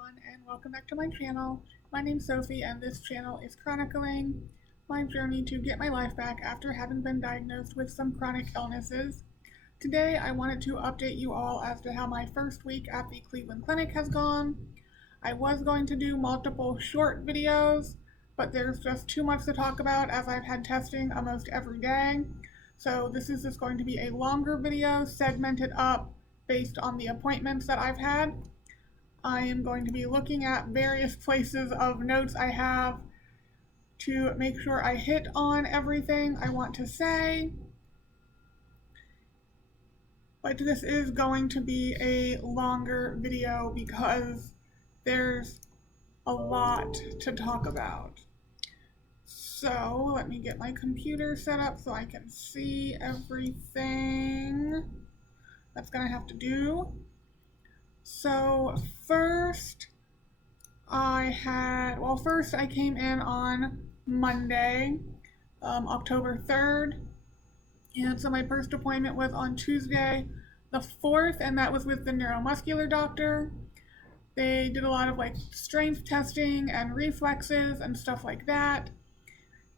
everyone, and welcome back to my channel. My name's Sophie, and this channel is chronicling my journey to get my life back after having been diagnosed with some chronic illnesses. Today I wanted to update you all as to how my first week at the Cleveland Clinic has gone. I was going to do multiple short videos, but there's just too much to talk about as I've had testing almost every day. So this is just going to be a longer video segmented up based on the appointments that I've had. I am going to be looking at various places of notes I have to make sure I hit on everything I want to say. But this is going to be a longer video because there's a lot to talk about. So let me get my computer set up so I can see everything that's gonna have to do. So first I came in on Monday, October 3rd, and so my first appointment was on Tuesday the 4th, and that was with the neuromuscular doctor. They did a lot of strength testing and reflexes and stuff like that,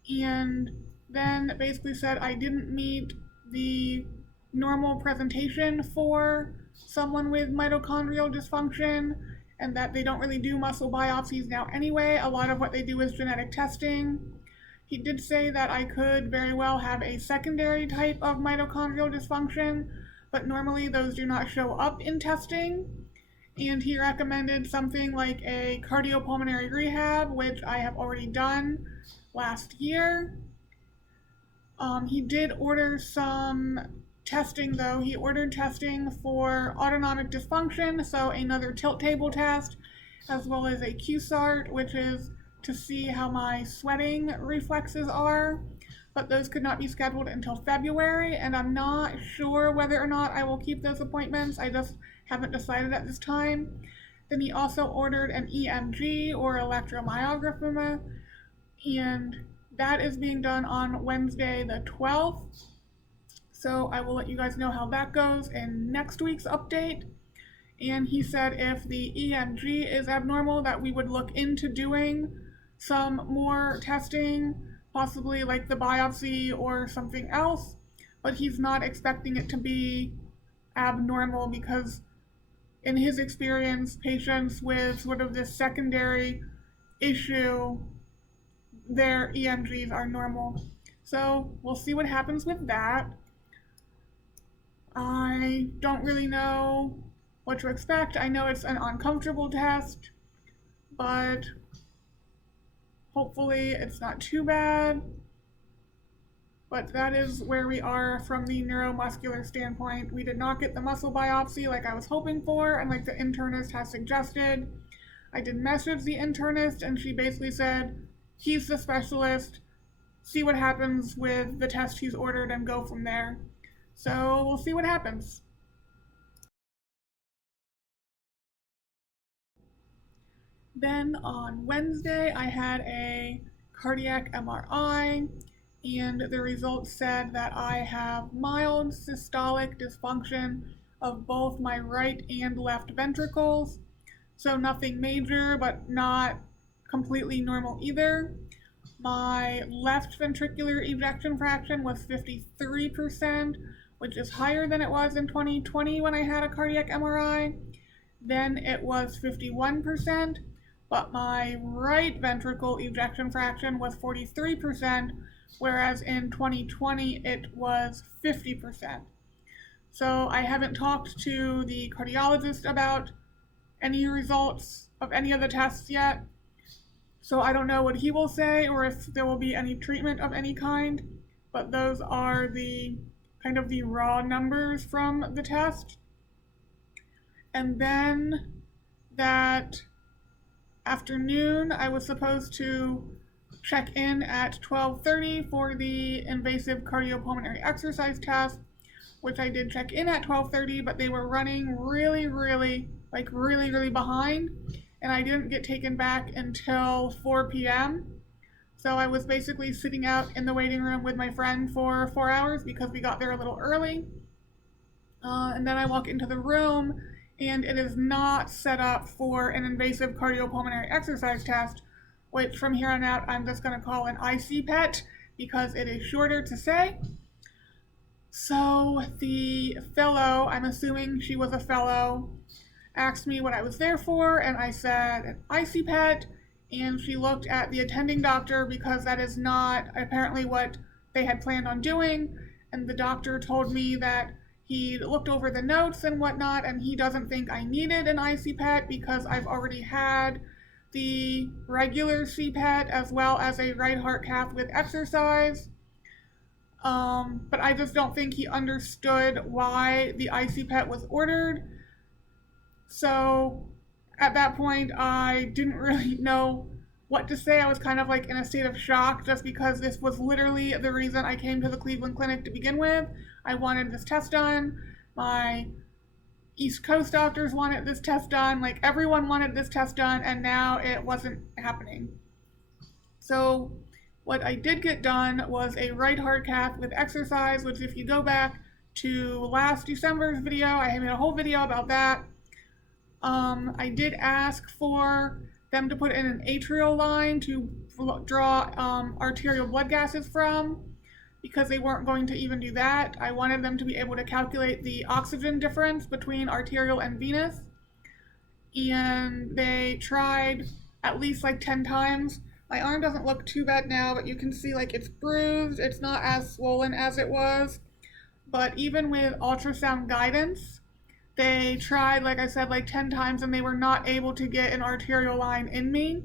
and then basically said I didn't meet the normal presentation for someone with mitochondrial dysfunction, and that they don't really do muscle biopsies now anyway. A lot of what they do is genetic testing. He did say that I could very well have a secondary type of mitochondrial dysfunction, but normally those do not show up in testing. And he recommended something like a cardiopulmonary rehab, which I have already done last year. He did order some testing though. He ordered testing for autonomic dysfunction, so another tilt table test, as well as a QSART, which is to see how my sweating reflexes are, but those could not be scheduled until February, and I'm not sure whether or not I will keep those appointments. I just haven't decided at this time. Then he also ordered an EMG or electromyography, and that is being done on Wednesday the 12th. So I will let you guys know how that goes in next week's update. And he said if the EMG is abnormal, that we would look into doing some more testing, possibly like the biopsy or something else. But he's not expecting it to be abnormal because in his experience, patients with sort of this secondary issue, their EMGs are normal. So we'll see what happens with that. I don't really know what to expect. I know it's an uncomfortable test, but hopefully it's not too bad. But that is where we are from the neuromuscular standpoint. We did not get the muscle biopsy like I was hoping for and like the internist has suggested. I did message the internist and she basically said, he's the specialist, see what happens with the test he's ordered and go from there. So we'll see what happens. Then on Wednesday, I had a cardiac MRI, and the results said that I have mild systolic dysfunction of both my right and left ventricles. So nothing major, but not completely normal either. My left ventricular ejection fraction was 53%, which is higher than it was in 2020 when I had a cardiac MRI. Then it was 51%, but my right ventricle ejection fraction was 43%, whereas in 2020 it was 50%. So I haven't talked to the cardiologist about any results of any of the tests yet. So I don't know what he will say or if there will be any treatment of any kind, but those are the kind of the raw numbers from the test. And then that afternoon, I was supposed to check in at 12:30 for the invasive cardiopulmonary exercise test, which I did check in at 12:30, but they were running really behind, and I didn't get taken back until 4 p.m. So I was basically sitting out in the waiting room with my friend for 4 hours because we got there a little early. And then I walk into the room and it is not set up for an invasive cardiopulmonary exercise test, which from here on out I'm just going to call an ICPET because it is shorter to say. So the fellow, I'm assuming she was a fellow, asked me what I was there for, and I said an ICPET, and she looked at the attending doctor because that is not apparently what they had planned on doing, and the doctor told me that he looked over the notes and whatnot, and he doesn't think I needed an ICPET because I've already had the regular CPET as well as a right heart cath with exercise. But I just don't think he understood why the ICPET was ordered. So at that point, I didn't really know what to say. I was kind of like in a state of shock just because this was literally the reason I came to the Cleveland Clinic to begin with. I wanted this test done. My East Coast doctors wanted this test done. Like everyone wanted this test done, and now it wasn't happening. So what I did get done was a right heart cath with exercise, which if you go back to last December's video, I made a whole video about that. I did ask for them to put in an atrial line to draw arterial blood gases from, because they weren't going to even do that. I wanted them to be able to calculate the oxygen difference between arterial and venous, and they tried at least like 10 times. My arm doesn't look too bad now, but you can see like it's bruised. It's not as swollen as it was. But even with ultrasound guidance, they tried, like I said, like 10 times, and they were not able to get an arterial line in me.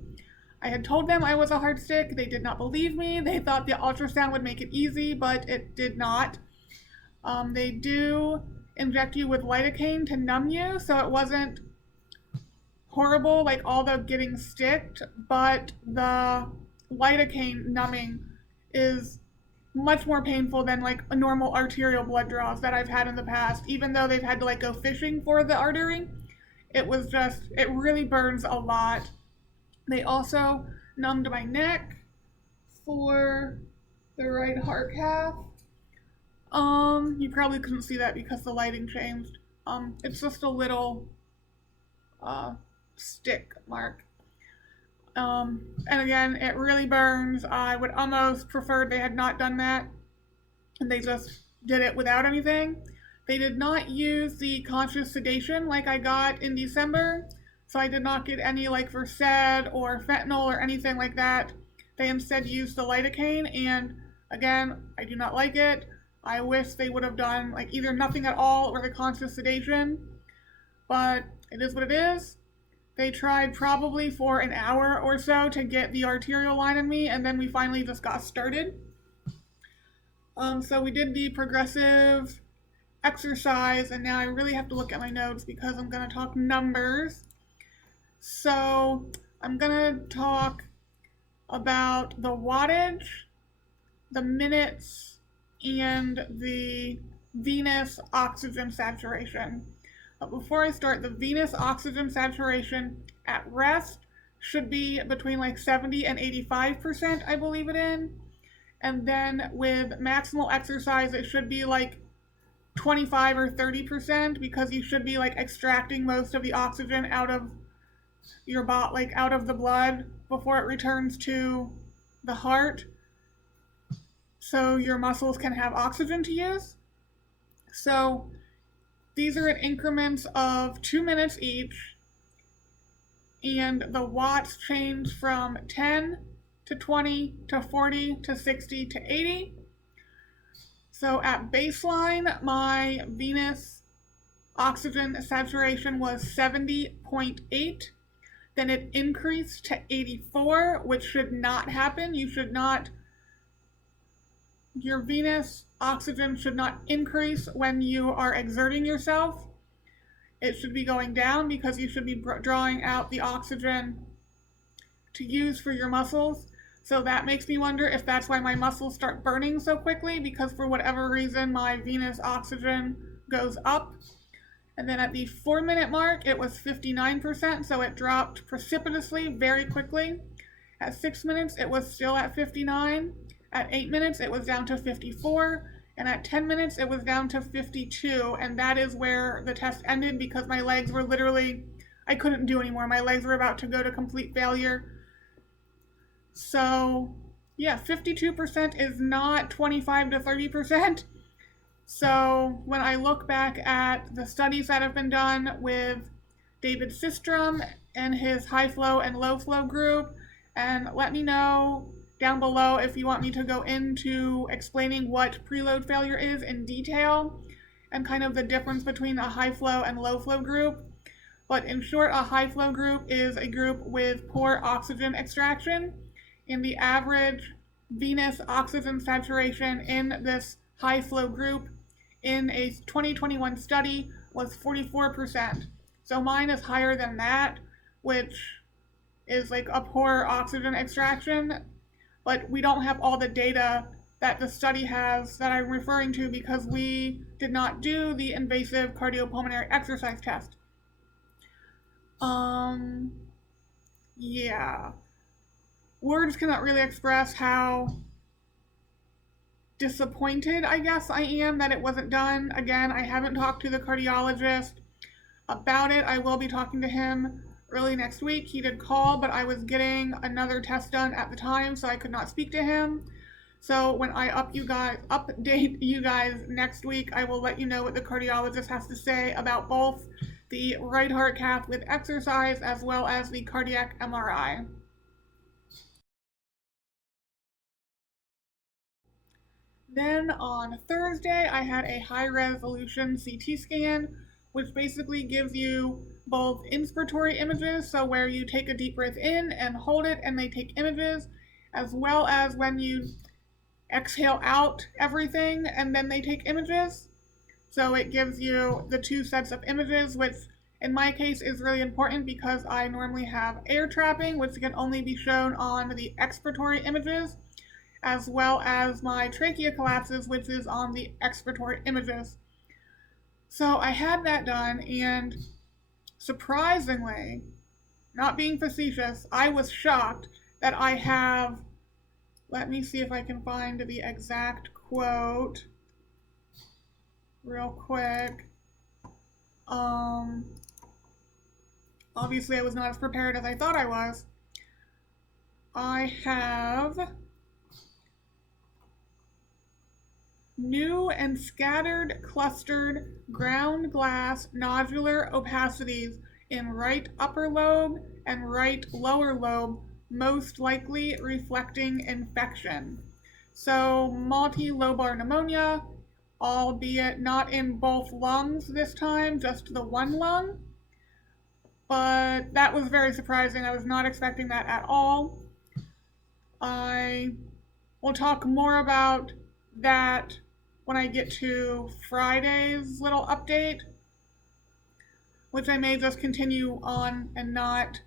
I had told them I was a heart stick. They did not believe me. They thought the ultrasound would make it easy, but it did not. They do inject you with lidocaine to numb you, so it wasn't horrible, like all the getting sticked, but the lidocaine numbing is much more painful than like a normal arterial blood draws that I've had in the past. Even though they've had to like go fishing for the artery, it really burns a lot. They also numbed my neck for the right heart cath. You probably couldn't see that because the lighting changed. It's just a little stick mark. And again, it really burns. I would almost prefer they had not done that and they just did it without anything. They did not use the conscious sedation like I got in December, so I did not get any like Versed or fentanyl or anything like that. They instead used the lidocaine, and again, I do not like it. I wish they would have done like either nothing at all or the conscious sedation, but it is what it is. They tried probably for an hour or so to get the arterial line in me, and then we finally just got started. So we did the progressive exercise, and now I really have to look at my notes because I'm going to talk numbers. So I'm going to talk about the wattage, the minutes, and the venous oxygen saturation. But before I start, the venous oxygen saturation at rest should be between like 70 and 85%, I believe it in. And then with maximal exercise, it should be like 25 or 30% because you should be like extracting most of the oxygen out of your body, like out of the blood before it returns to the heart, so your muscles can have oxygen to use. So these are in increments of 2 minutes each, and the watts change from 10 to 20 to 40 to 60 to 80. So at baseline, my venous oxygen saturation was 70.8. Then it increased to 84, which should not happen. Your venous oxygen should not increase when you are exerting yourself. It should be going down because you should be drawing out the oxygen to use for your muscles. So that makes me wonder if that's why my muscles start burning so quickly, because for whatever reason my venous oxygen goes up. And then at the 4-minute mark, it was 59%, so it dropped precipitously very quickly. At 6 minutes, it was still at 59. At 8 minutes, it was down to 54. and at 10 minutes it was down to 52, and that is where the test ended because my legs were literally, I couldn't do anymore. My legs were about to go to complete failure. So yeah, 52% is not 25 to 30%. So when I look back at the studies that have been done with David Systrom and his high flow and low flow group, and let me know down below if you want me to go into explaining what preload failure is in detail and kind of the difference between a high flow and low flow group. But in short, a high flow group is a group with poor oxygen extraction, and the average venous oxygen saturation in this high flow group in a 2021 study was 44%. So mine is higher than that, which is like a poor oxygen extraction, but we don't have all the data that the study has that I'm referring to because we did not do the invasive cardiopulmonary exercise test. Yeah. Words cannot really express how disappointed, I guess, I am that it wasn't done. Again, I haven't talked to the cardiologist about it. I will be talking to him early next week. He did call, but I was getting another test done at the time, so I could not speak to him. So when I update you guys next week, I will let you know what the cardiologist has to say about both the right heart cath with exercise as well as the cardiac MRI. Then on Thursday, I had a high-resolution CT scan, which basically gives you both inspiratory images, so where you take a deep breath in and hold it and they take images, as well as when you exhale out everything and then they take images. So it gives you the two sets of images, which in my case is really important because I normally have air trapping, which can only be shown on the expiratory images, as well as my trachea collapses, which is on the expiratory images. So I had that done, and surprisingly, not being facetious, I was shocked that I have, let me see if I can find the exact quote real quick. Obviously I was not as prepared as I thought I was. I have new and scattered clustered ground glass nodular opacities in right upper lobe and right lower lobe, most likely reflecting infection. So multilobar pneumonia, albeit not in both lungs this time, just the one lung. But that was very surprising. I was not expecting that at all. I will talk more about that when I get to Friday's little update, which I may just continue on and not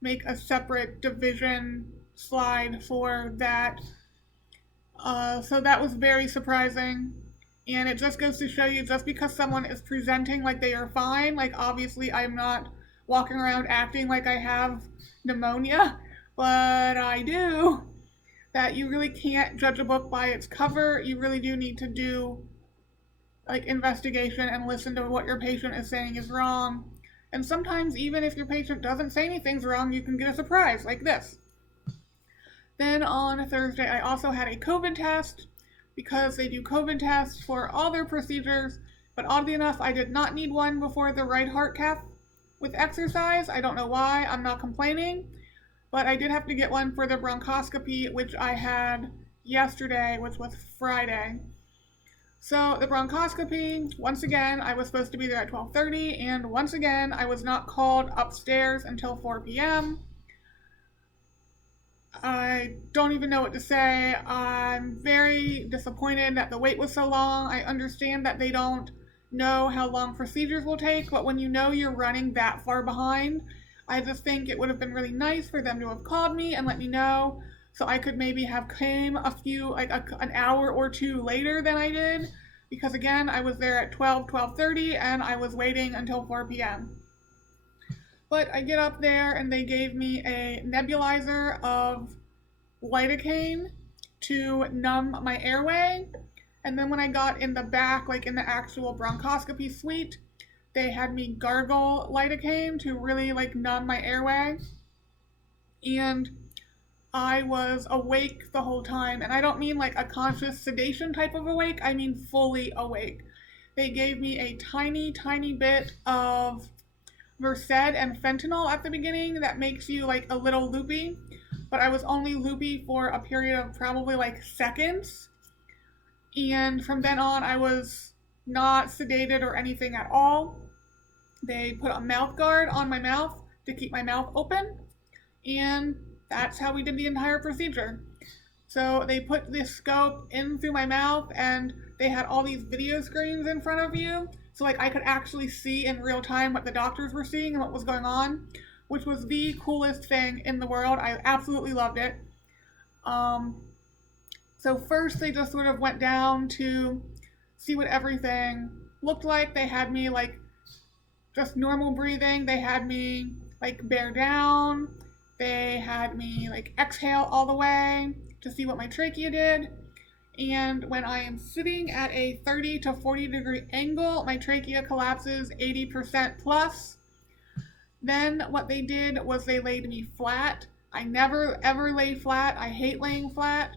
make a separate division slide for that. So that was very surprising. And it just goes to show you, just because someone is presenting like they are fine, like obviously I'm not walking around acting like I have pneumonia, but I do, that you really can't judge a book by its cover. You really do need to do like investigation and listen to what your patient is saying is wrong. And sometimes even if your patient doesn't say anything's wrong, you can get a surprise like this. Then on Thursday, I also had a COVID test because they do COVID tests for all their procedures, but oddly enough, I did not need one before the right heart cath with exercise. I don't know why, I'm not complaining, but I did have to get one for the bronchoscopy, which I had yesterday, which was Friday. So the bronchoscopy, once again, I was supposed to be there at 12:30, and once again, I was not called upstairs until 4 p.m. I don't even know what to say. I'm very disappointed that the wait was so long. I understand that they don't know how long procedures will take, but when you know you're running that far behind, I just think it would have been really nice for them to have called me and let me know so I could maybe have came an hour or two later than I did, because again, I was there at 12:30, and I was waiting until 4 p.m. But I get up there and they gave me a nebulizer of lidocaine to numb my airway. And then when I got in the back, like in the actual bronchoscopy suite, they had me gargle lidocaine to really like numb my airway. And I was awake the whole time. And I don't mean like a conscious sedation type of awake, I mean fully awake. They gave me a tiny, tiny bit of Versed and fentanyl at the beginning that makes you like a little loopy, but I was only loopy for a period of probably like seconds. And from then on, I was not sedated or anything at all. They put a mouth guard on my mouth to keep my mouth open, and that's how we did the entire procedure. So they put this scope in through my mouth, and they had all these video screens in front of you. So like I could actually see in real time what the doctors were seeing and what was going on, which was the coolest thing in the world. I absolutely loved it. So first they just sort of went down to see what everything looked like. They had me like just normal breathing. They had me like bear down. They had me like exhale all the way to see what my trachea did. And when I am sitting at a 30 to 40 degree angle, my trachea collapses 80% plus. Then what they did was they laid me flat. I never ever lay flat. I hate laying flat.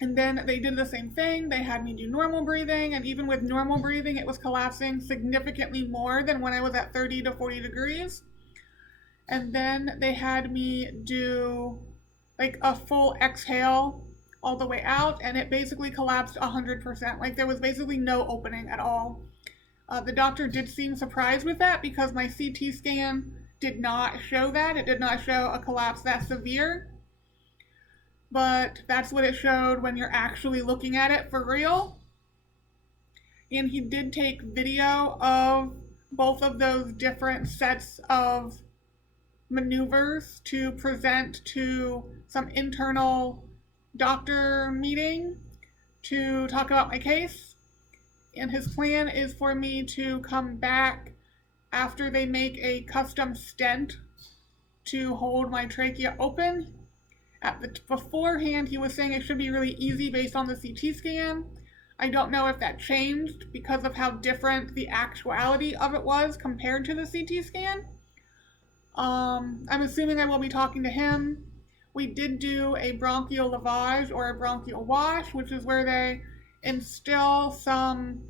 And then they did the same thing. They had me do normal breathing, and even with normal breathing, it was collapsing significantly more than when I was at 30 to 40 degrees. And then they had me do like a full exhale all the way out, and it basically collapsed 100%. Like there was basically no opening at all. The doctor did seem surprised with that because my CT scan did not show that. It did not show a collapse that severe. But that's what it showed when you're actually looking at it for real. And he did take video of both of those different sets of maneuvers to present to some internal doctor meeting to talk about my case. And his plan is for me to come back after they make a custom stent to hold my trachea open. Beforehand, he was saying it should be really easy based on the CT scan. I don't know if that changed because of how different the actuality of it was compared to the CT scan. I'm assuming I will be talking to him. We did do a bronchial lavage or a bronchial wash, which is where they instill some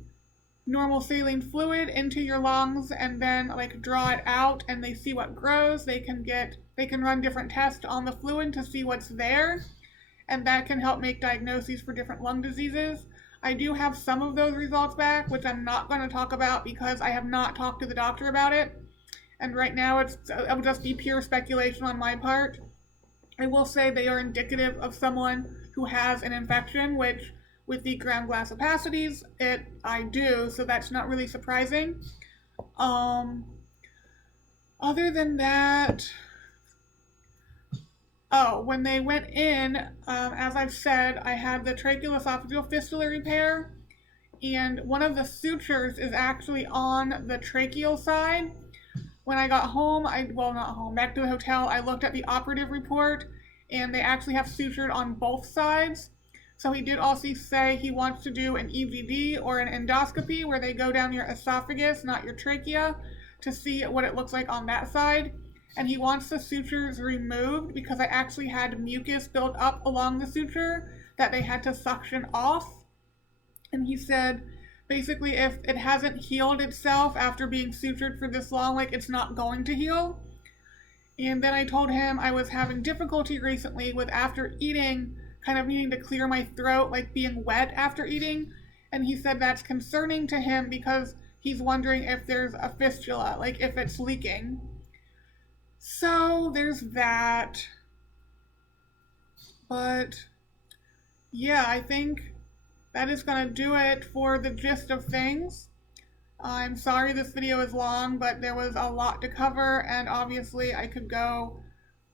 normal saline fluid into your lungs and then like draw it out, and they see what grows. They can run different tests on the fluid to see what's there, and that can help make diagnoses for different lung diseases. I do have some of those results back, which I'm not going to talk about because I have not talked to the doctor about it, and right now it will just be pure speculation on my part. I will say they are indicative of someone who has an infection, which with the ground glass opacities, I do, so that's not really surprising. Other than that, when they went in, as I've said, I had the tracheoesophageal fistula repair, and one of the sutures is actually on the tracheal side. When I got home, back to the hotel, I looked at the operative report, and they actually have sutured on both sides. So he did also say he wants to do an EVD or an endoscopy where they go down your esophagus, not your trachea, to see what it looks like on that side. And he wants the sutures removed because I actually had mucus built up along the suture that they had to suction off. And he said, basically, if it hasn't healed itself after being sutured for this long, like it's not going to heal. And then I told him I was having difficulty recently with after eating, kind of needing to clear my throat, like being wet after eating. And he said that's concerning to him because he's wondering if there's a fistula, like if it's leaking. So there's that. But yeah, I think that is going to do it for the gist of things. I'm sorry this video is long, but there was a lot to cover, and obviously I could go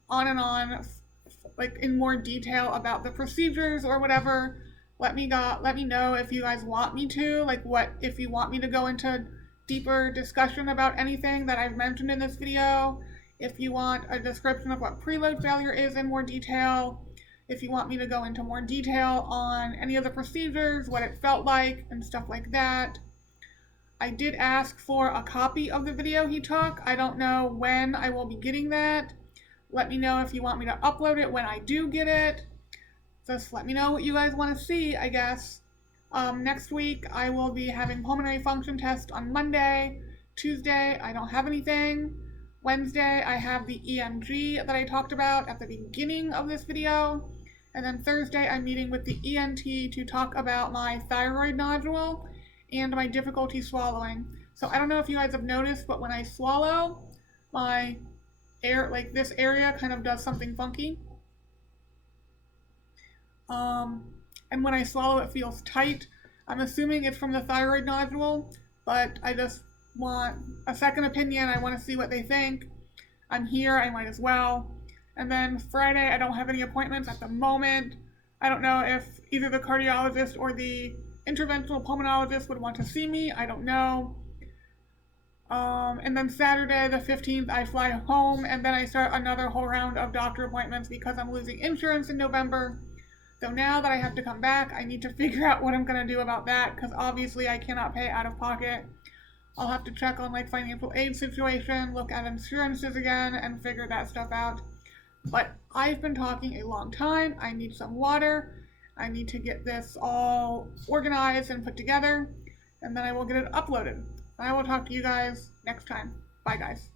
on and on like in more detail about the procedures or whatever. Let me know if you guys want me to, like if you want me to go into deeper discussion about anything that I've mentioned in this video. If you want a description of what preload failure is in more detail, if you want me to go into more detail on any of the procedures, what it felt like, and stuff like that. I did ask for a copy of the video he took. I don't know when I will be getting that. Let me know if you want me to upload it when I do get it. Just let me know what you guys want to see, I guess. Next week, I will be having pulmonary function test on Monday. Tuesday, I don't have anything. Wednesday, I have the EMG that I talked about at the beginning of this video. And then Thursday, I'm meeting with the ENT to talk about my thyroid nodule and my difficulty swallowing. So I don't know if you guys have noticed, but when I swallow, my air, like this area, kind of does something funky. And when I swallow, it feels tight. I'm assuming it's from the thyroid nodule, but I just want a second opinion. I want to see what they think. I'm here, I might as well. And then Friday, I don't have any appointments at the moment. I don't know if either the cardiologist or the interventional pulmonologist would want to see me. I don't know. And then Saturday, the 15th, I fly home, and then I start another whole round of doctor appointments because I'm losing insurance in November. So now that I have to come back, I need to figure out what I'm going to do about that, because obviously I cannot pay out of pocket. I'll have to check on like financial aid situation, look at insurances again, and figure that stuff out. But I've been talking a long time. I need some water. I need to get this all organized and put together, and then I will get it uploaded. I will talk to you guys next time. Bye, guys.